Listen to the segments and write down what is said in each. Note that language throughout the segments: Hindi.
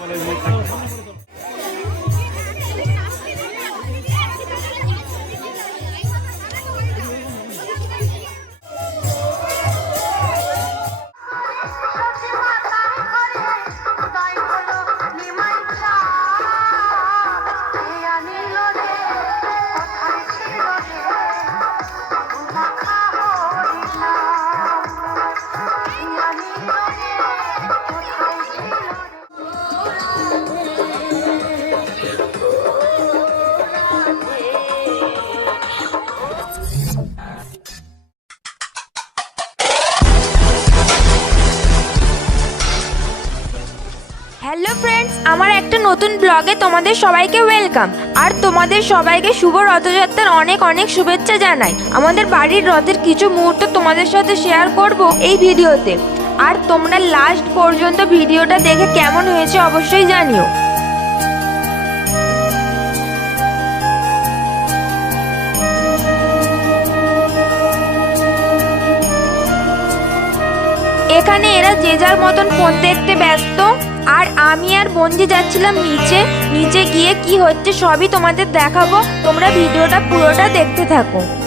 Voilà une. নতুন ব্লগে তোমাদের সবাইকে ওয়েলকাম। আর তোমাদের সবাইকে শুভ রথযাত্রার অনেক অনেক শুভেচ্ছা জানাই। আমাদের বাড়ির রথের কিছু মুহূর্ত তোমাদের সাথে শেয়ার করব এই ভিডিওতে। আর তোমরা লাস্ট পর্যন্ত ভিডিওটা দেখে কেমন হয়েছে অবশ্যই জানিও। এখানে এরা যে যার মতন ফোন দেখতে ব্যস্ত। আর আমি আর বঞ্জি যাচ্ছিলাম নিচে। নিচে গিয়ে কি হচ্ছে সবই তোমাদের দেখাবো। তোমরা ভিডিওটা পুরোটা দেখতে থাকো।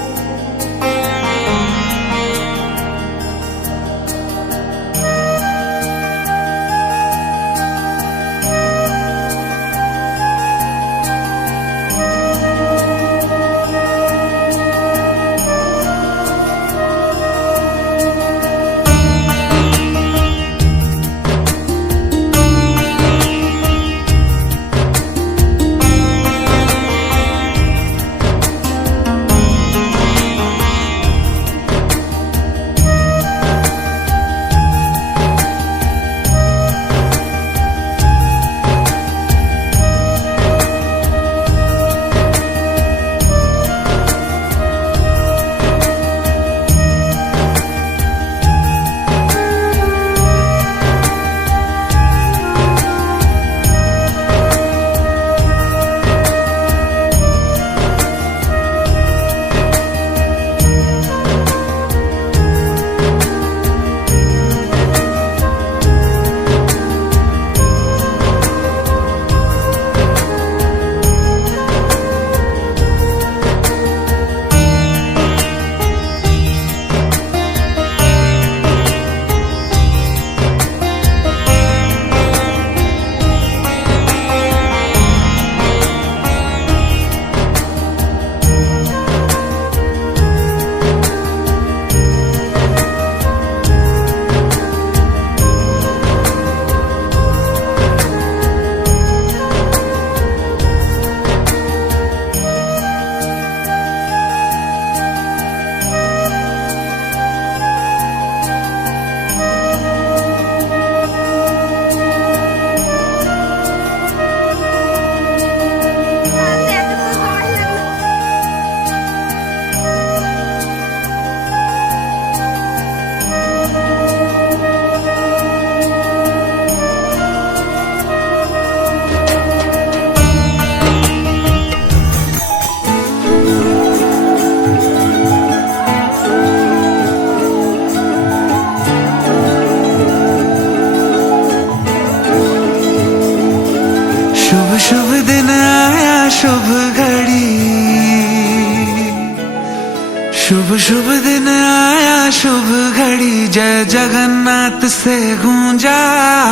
शुभ दिन आया, शुभ घड़ी। जय जगन्नाथ से गूंजा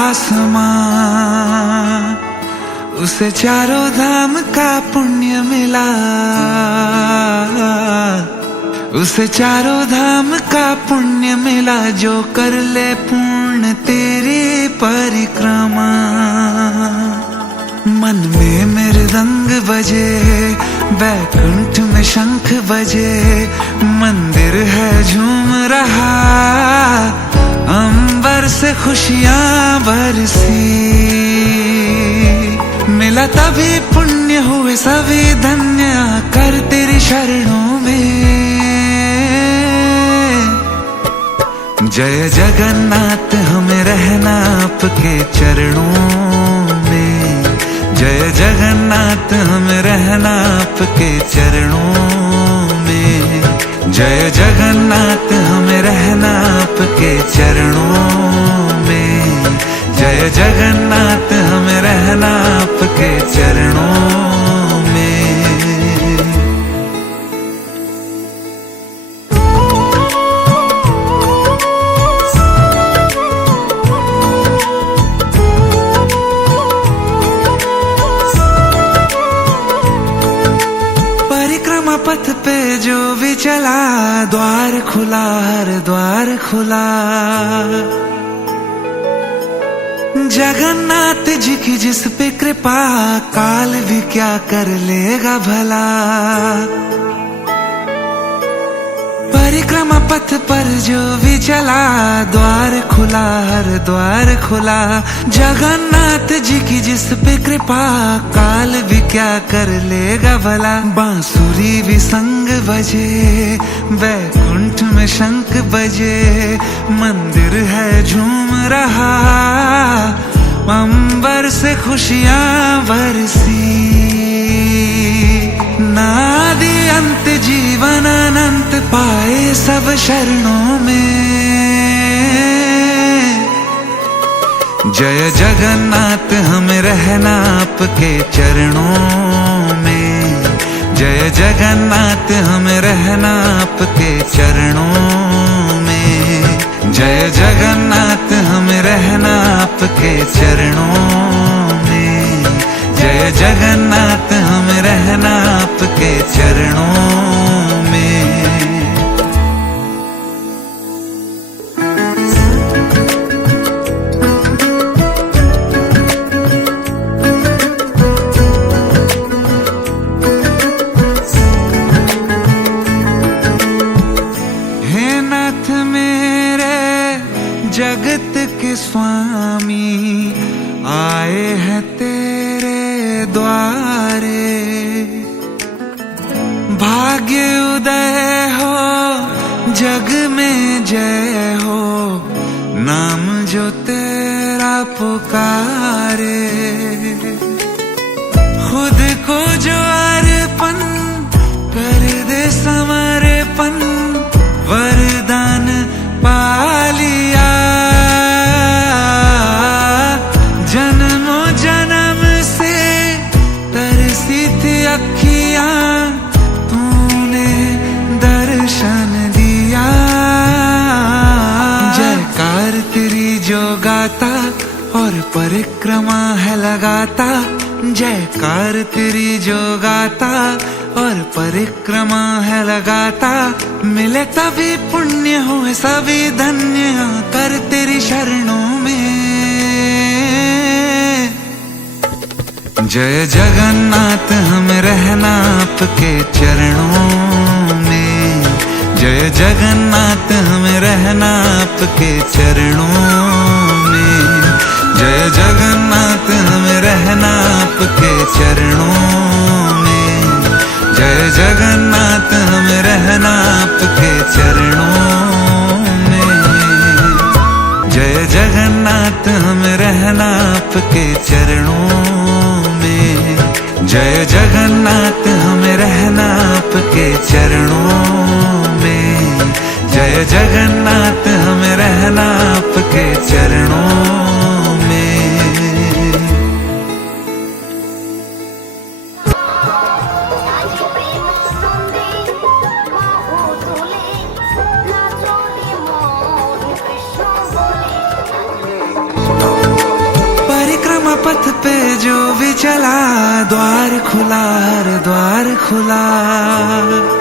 आसमां उसे चारों धाम का पुण्य मिला। उसे चारों धाम का पुण्य मिला, जो कर ले पूर्ण तेरी परिक्रमा। मन में मृदंग बजे बैकुंठ में शंख बजे, मंदिर है झूम रहा। अंबर से खुशियाँ बरसी। मिला तभी पुण्य हुए सभी धन्य कर तेरी शरणों में। जय जगन्नाथ, हमें रहना आपके चरणों जय जगन्नाथ, हम रहना आपके चरणों में। जय जगन्नाथ, हम रहना आपके चरणों में। जय जगन्नाथ जगन्नाथ जी की जिस पे कृपा काल भी क्या कर लेगा भला? परिक्रमा पथ पर जो भी चला, द्वार खुला, हर द्वार खुला। जगन्नाथ जी की जिस पे कृपा, काल भी क्या कर लेगा भला? बांसुरी भी संग बजे बैकुंठ में शंख बजे। मंदिर है झूम रहा, अंबर से खुशियाँ बरसी। नादि अंत जीवन अनंत पाए सब शरणों में। जय जगन्नाथ, हम रहना आपके चरणों में। जय जगन्नाथ, हम रहना आपके चरणों में। जय जगन्नाथ, हम रहना आपके चरणों में। जय जगन्नाथ, हम रहना आपके चरणों और परिक्रमा है लगाता। जयकार तेरी जो गाता। और परिक्रमा है लगाता। मिले तभी पुण्य हो सभी धन्य कर तेरी शरणों में। जय जगन्नाथ, हम रहना आपके चरणों में। जय जगन्नाथ, हम रहना आपके चरणों जय जगन्नाथ हम रहना आपके चरणों में। जय जगन्नाथ हम रहना आपके चरणों में। जय जगन्नाथ हम रहना आपके चरणों में। जय जगन्नाथ हम रहना आपके चरणों में। जय जगन्नाथ खुला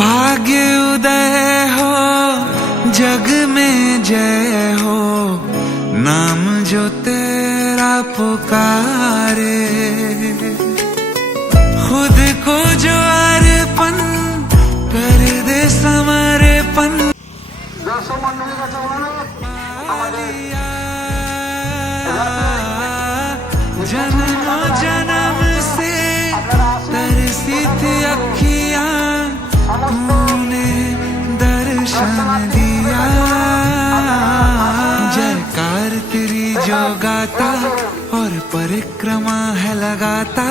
भाग्य उदय हो जग में जय দর্শক মন্ডলীর কাছে অনুরোধ आलिया जन्मों जन्म से तरसी थी अखियां तूने दर्शन दिया जयकार तेरी जो गाता और परिक्रमा है लगाता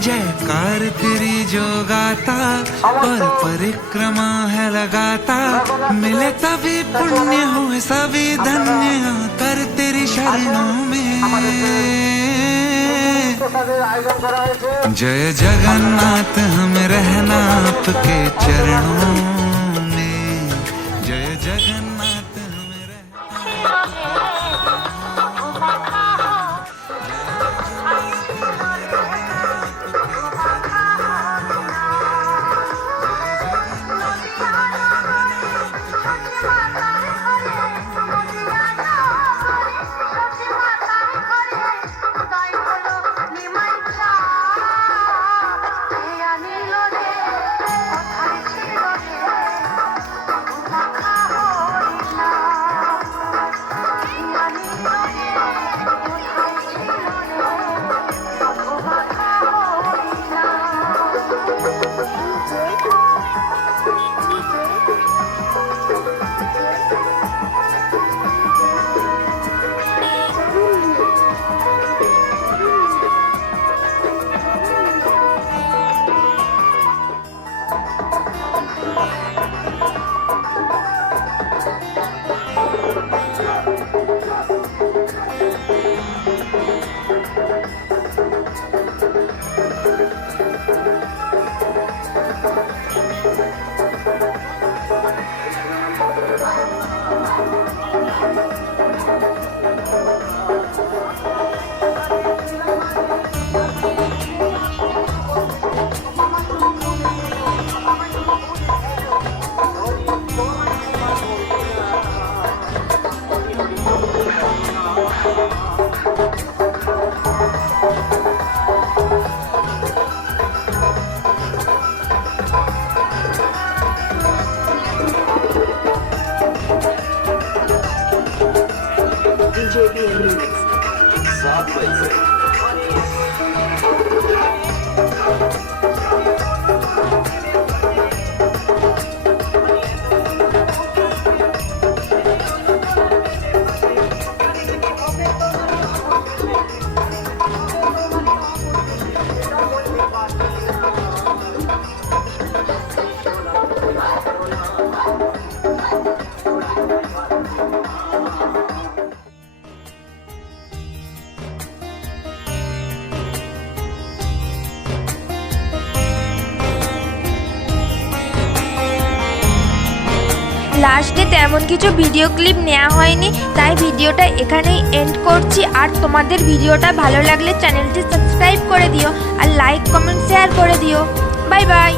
जयकार तेरी जो गाता। पर परिक्रमा है लगाता, मिले तभी पुण्य हो सभी धन्य कर तेरी शरणों में। जय जगन्नाथ, हम रहना आपके चरणों লাস্টে তেমন কিছু ভিডিও ক্লিপ নেওয়া হয়নি, তাই ভিডিওটা এখানেই এন্ড করছি। আর তোমাদের ভিডিওটা ভালো লাগলে চ্যানেলটি সাবস্ক্রাইব করে দিও, আর লাইক কমেন্ট শেয়ার করে দিও। Bye bye